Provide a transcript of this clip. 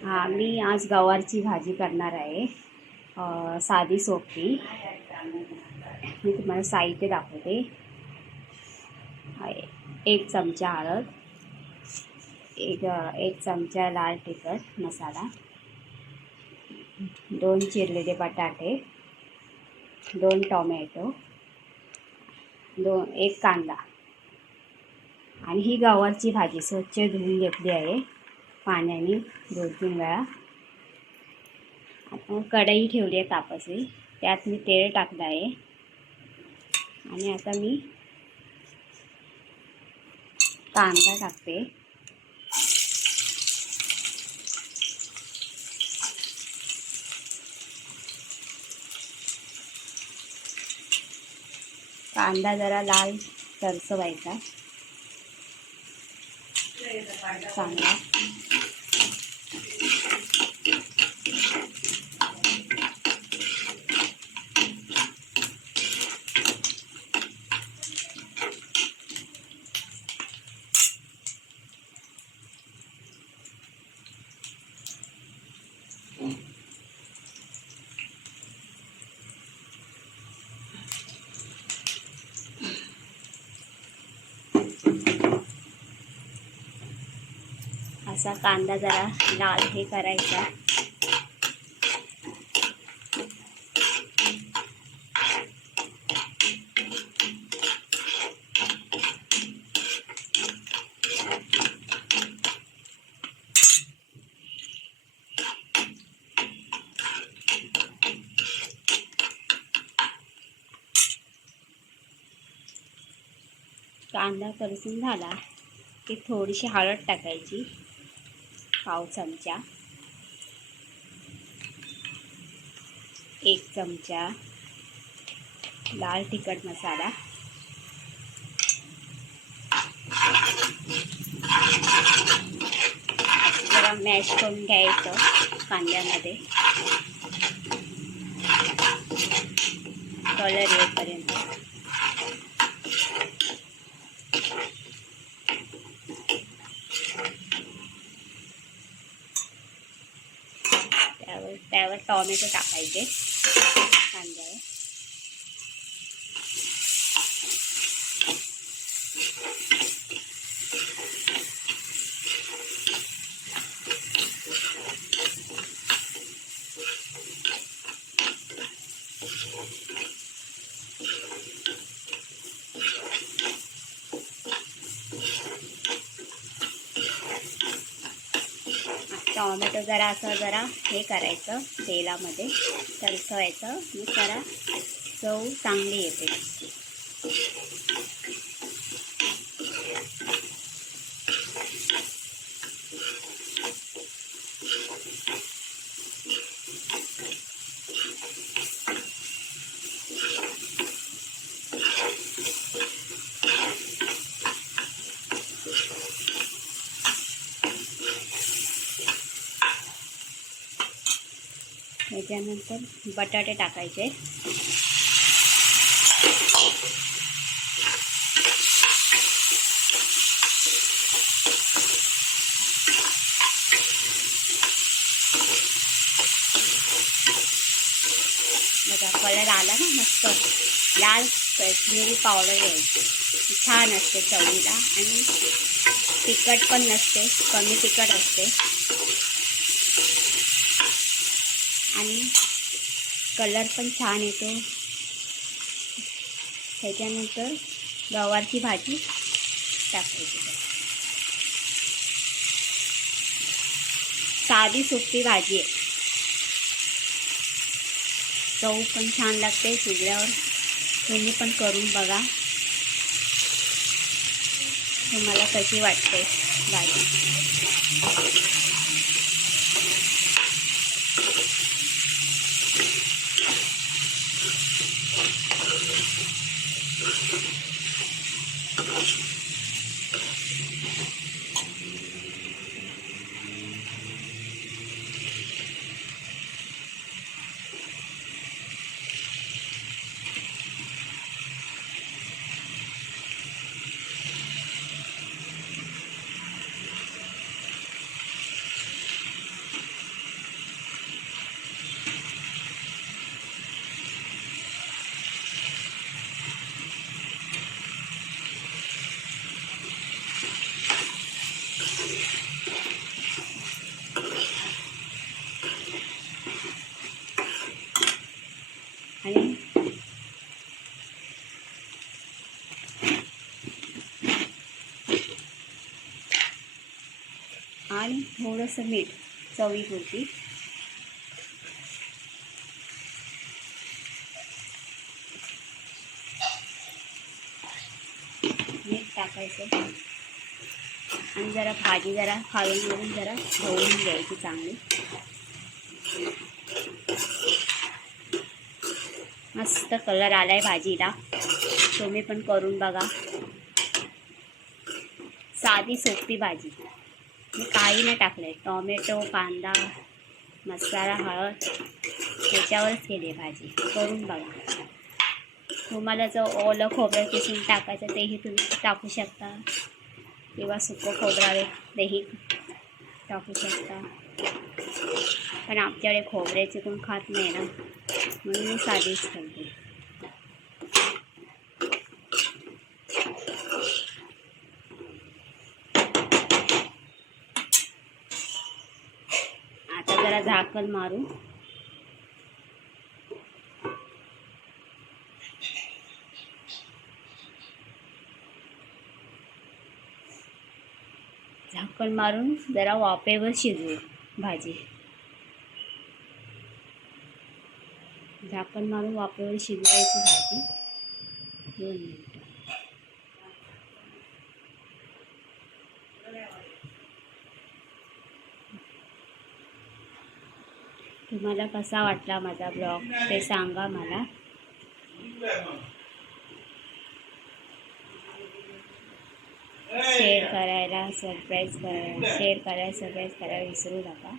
हां, मी आज गवारची भाजी करणार आहे. साधी सोपी. मी तुम्हाला साहित्य दाखवते. आहे 1 चमचा हळद, एक चमचा लाल तिखट मसाला, 2 चिरलेले बटाटे, 2 टोमॅटो, 1 कांदा. आणि ही गवारची भाजी स्वच्छ धुवून घेतली आहे पाण्याने 2-3 वेळा. आता कढई ठेवली आहे तापाची, त्यात मी तेल टाकलं आहे. आणि आता मी कांदा टाकते. कांदा जरा लाल सरसवायचा चांगला. असा कांदा जरा लाल हे करायचा. कांदा परतून झाला की थोडीशी हळद टाकायची, पाव चमचा, 1 चमचा लाल तिखट मसाला, जरा मॅश करून घ्यायचं कांद्यामध्ये कलर येईपर्यंत. त्यावर टोमॅटो टाकायचे कांद्यावर. टोमॅटो जरा हे करायचं तेलामध्ये सरसवायचं, मग जरा चव चांगली येते. त्याच्यानंतर बटाटे टाकायचे. बघा कलर आला ना मस्त. लाल कश्मीरी पावडर घ्यायची, छान असते चवीला आणि तिखट पण नसते, कमी तिखट असते आणि कलर पण छान येतो. त्याच्यानंतर गवारची भाजी टाकायची. साधी सोपी भाजी आहे, चव पण छान लागते शिजल्यावर. तुम्ही पण करून बघा, तुम्हाला कशी वाटते भाजी. आणि थोडंसं मीठ चवीपुरती. मीठ टाकायचं आणि जरा भाजी जरा खालून जरा ढवळून घ्यायची चांगली. मस्त कलर आलाय भाजीला, तुम्ही पण करून बघा. साधी सोपी भाजी, मी काही नाही टाकले. टोमॅटो, कांदा, मसाला, हळद त्याच्यावरच केली भाजी. करून बघा. तुम्हाला जर ओलं खोबरं किसून टाकायचं तेही तुम्ही टाकू शकता, किंवा सुकं खोबरं तेही टाकू शकता. पण आमच्याकडे खोबऱ्याचे कोण खात नाही ना, म्हणून मी साधीच करते. आता जरा झाकण मारू. झाकण मारून जरा वाफेवर शिजवू भाजी. झाकण मारून वाफेवर शिजवायची भाजी 2 मिनिटं. तुम्हाला कसा वाटला माझा ब्लॉग ते सांगा मला. शेअर करायला, सबस्क्राईब करायला विसरू नका.